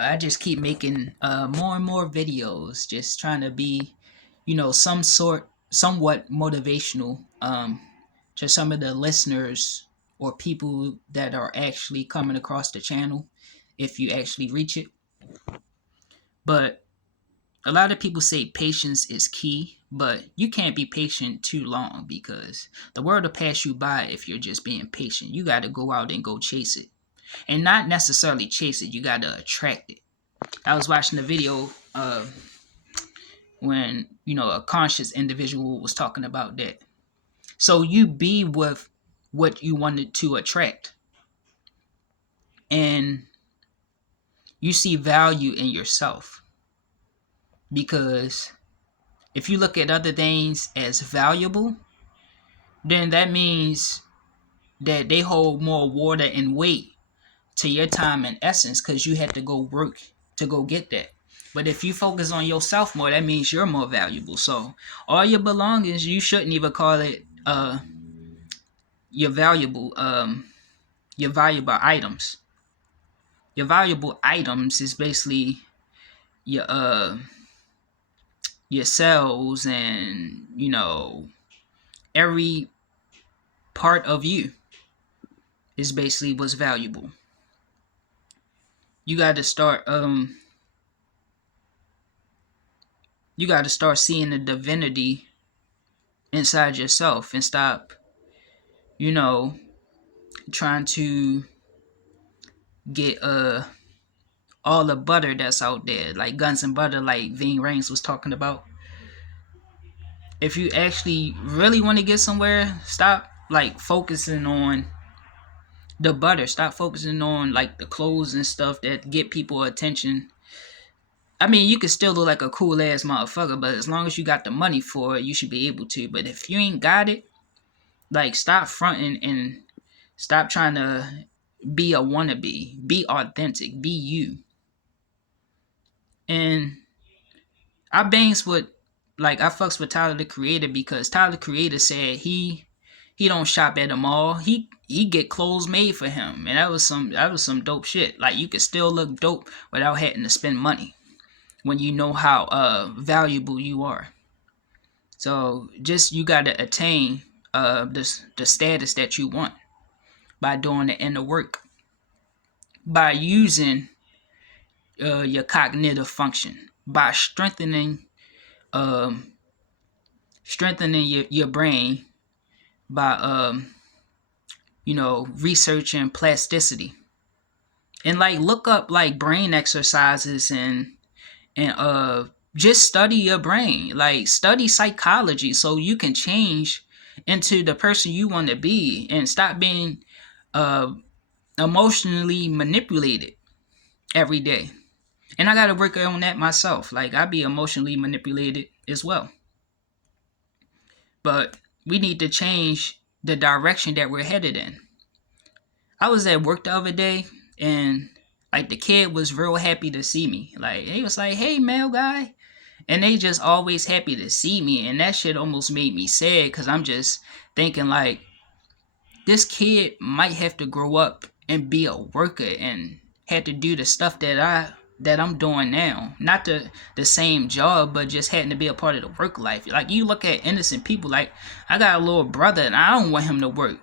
I just keep making more and more videos, just trying to be, somewhat motivational to some of the listeners or people that are actually coming across the channel, if you actually reach it. But a lot of people say patience is key, but you can't be patient too long because the world will pass you by if you're just being patient. You got to go out and go chase it. And not necessarily chase it, you got to attract it. I was watching a video when a conscious individual was talking about that. So you be with what you wanted to attract, and you see value in yourself, because if you look at other things as valuable, then that means that they hold more water and weight to your time and essence, because you had to go work to go get that. But if you focus on yourself more, that means you're more valuable. So all your belongings, you shouldn't even call it your valuable your valuable items. Your valuable items is basically your your cells, and every part of you is basically what's valuable. You got to start seeing the divinity inside yourself, and stop trying to get all the butter that's out there, like guns and butter, like Ving Rhames was talking about. If you actually really want to get somewhere, stop like focusing on the butter. Stop focusing on like the clothes and stuff that get people attention. I mean, you can still look like a cool ass motherfucker, but as long as you got the money for it, you should be able to. But if you ain't got it, like, stop fronting and stop trying to be a wannabe. Be authentic. Be you. And I bangs with, like, I fucks with Tyler the Creator, because Tyler the Creator said he don't shop at the mall. He get clothes made for him, and that was some dope shit. Like, you could still look dope without having to spend money when you know how valuable you are. So just, you gotta attain the status that you want by doing the inner work, by using your cognitive function, by strengthening your brain, by researching plasticity, and like look up like brain exercises, and just study your brain, like study psychology, so you can change into the person you want to be, and stop being emotionally manipulated every day. And I gotta work on that myself. Like, I be emotionally manipulated as well. But we need to change the direction that we're headed in. I was at work the other day, and like the kid was real happy to see me. Like, he was like, "Hey, male guy," and they just always happy to see me, and that shit almost made me sad, because I'm just thinking like, this kid might have to grow up and be a worker and had to do the stuff that I'm doing now. Not the same job, but just having to be a part of the work life. Like, you look at innocent people, like, I got a little brother and I don't want him to work.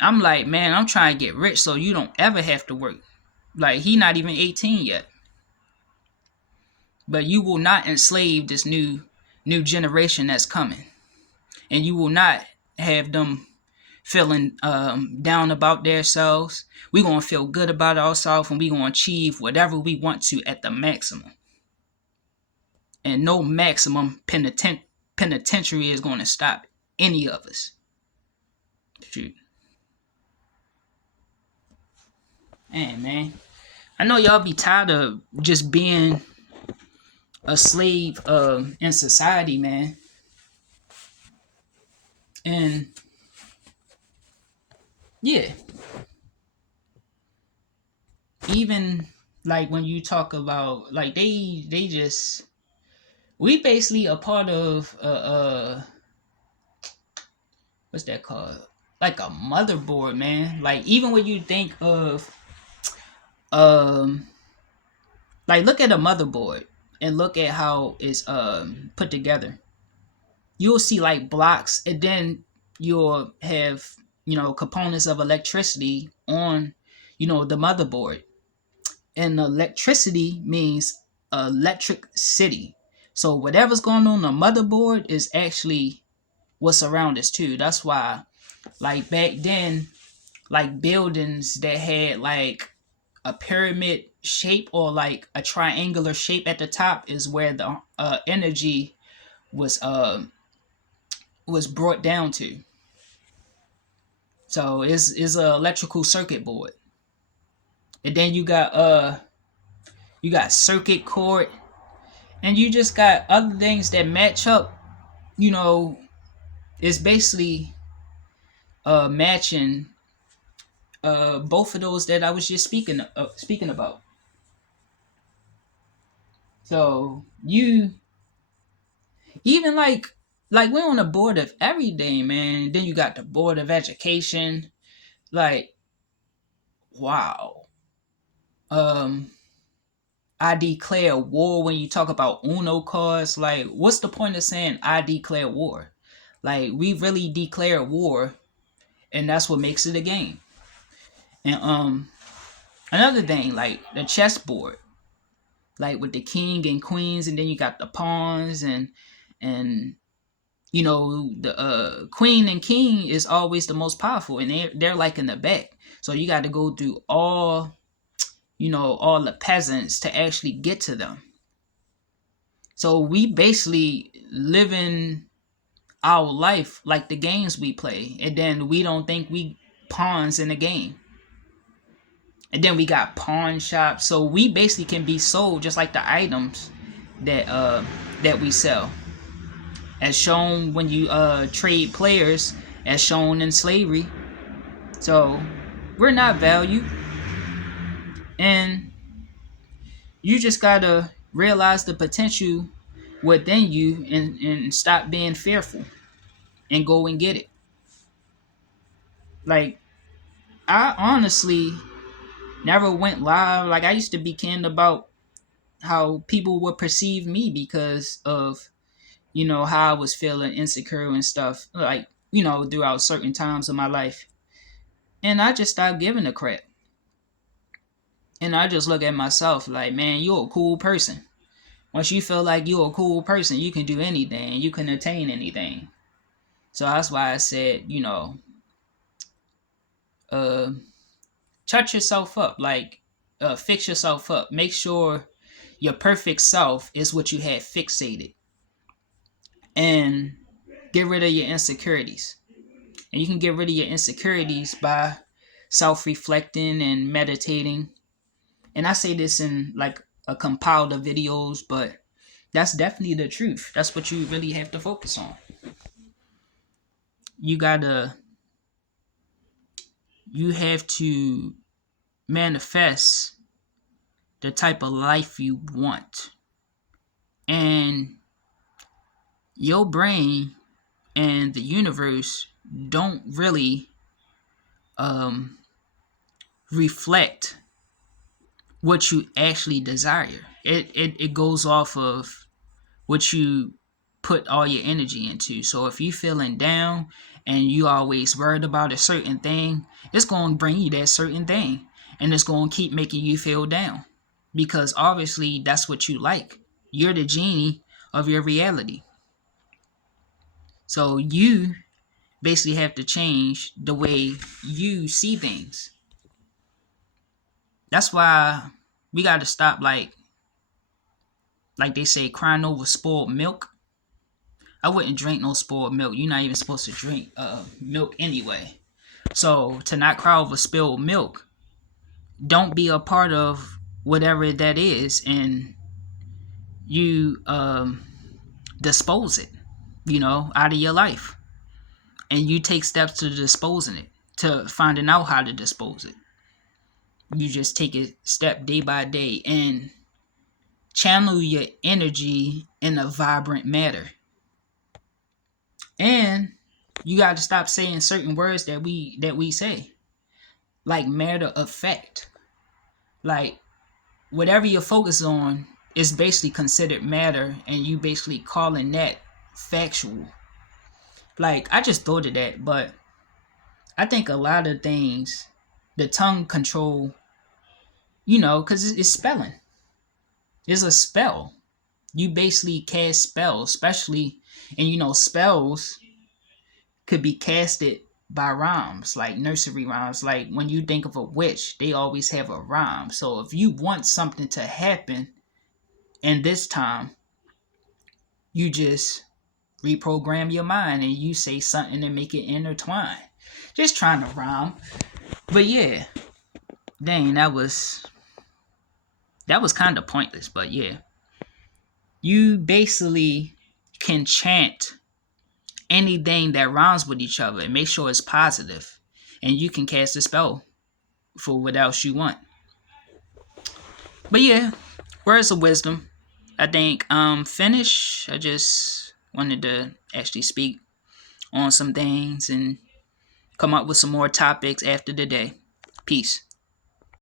I'm like, man, I'm trying to get rich so you don't ever have to work. Like, he not even 18 yet. But you will not enslave this new generation that's coming. And you will not have them feeling down about themselves. We're going to feel good about ourselves, and we're going to achieve whatever we want to at the maximum. And no maximum penitentiary is going to stop any of us. Shoot. Man, I know y'all be tired of just being a slave in society, man. And yeah, even like when you talk about, like, they just, we basically a part of what's that called, like a motherboard, man. Like, even when you think of um Like look at a motherboard and look at how it's put together. You'll see like blocks, and then you'll have components of electricity on the motherboard. And electricity means electric city. So whatever's going on the motherboard is actually what's around us too. That's why, like back then, like buildings that had like a pyramid shape or like a triangular shape at the top is where the energy was was brought down to. So it's a electrical circuit board, and then you got circuit court, and you just got other things that match up. You know, it's basically matching both of those that I was just speaking about. So you even like we're on the board of everything, man. Then you got the board of education. Like wow. Um, I declare war when you talk about Uno cards. Like, what's the point of saying I declare war? Like, we really declare war, and that's what makes it a game. And another thing, like the chessboard, like with the king and queens, and then you got the pawns and the queen and king is always the most powerful, and they're like in the back. So you got to go through all the peasants to actually get to them. So we basically living our life like the games we play, and then we don't think we pawns in the game. And then we got pawn shops, so we basically can be sold just like the items that we sell, as shown when you trade players, as shown in slavery. So we're not valued, and you just gotta realize the potential within you and stop being fearful and go and get it. Like I honestly never went live. Like I used to be keen about how people would perceive me because of how I was feeling insecure and stuff. Like throughout certain times of my life, and I just stopped giving a crap. And I just look at myself like, man, you're a cool person. Once you feel like you're a cool person, you can do anything. You can attain anything. So that's why I said, uh, touch yourself up, like fix yourself up. Make sure your perfect self is what you had fixated, and get rid of your insecurities. And you can get rid of your insecurities by self-reflecting and meditating. And I say this in like a compiled of videos, but that's definitely the truth. That's what you really have to focus on. You gotta, you have to manifest the type of life you want. And your brain and the universe don't really um, reflect what you actually desire. It goes off of what you put all your energy into. So if you're feeling down and you always worried about a certain thing, it's going to bring you that certain thing. And it's going to keep making you feel down. Because obviously that's what you like. You're the genie of your reality. So you basically have to change the way you see things. That's why we got to stop like they say, crying over spoiled milk. I wouldn't drink no spoiled milk. You're not even supposed to drink milk anyway. So to not cry over spilled milk, don't be a part of whatever that is, and you dispose it, out of your life, and you take steps to disposing it, to finding out how to dispose it. You just take it step day by day and channel your energy in a vibrant manner. And you got to stop saying certain words that we say, like matter of fact. Like whatever you focus on is basically considered matter, and you basically calling that factual. Like, I just thought of that, but I think a lot of things, the tongue control, because it's spelling. It's a spell. You basically cast spells, especially, and spells could be casted by rhymes, like nursery rhymes. Like when you think of a witch, they always have a rhyme. So if you want something to happen in this time, you just reprogram your mind and you say something to make it intertwine. Just trying to rhyme. But yeah, dang, that was kind of pointless, but yeah. You basically can chant anything that rhymes with each other and make sure it's positive, and you can cast a spell for what else you want. But yeah, words of wisdom. I think finish. I just wanted to actually speak on some things and come up with some more topics after the day. Peace.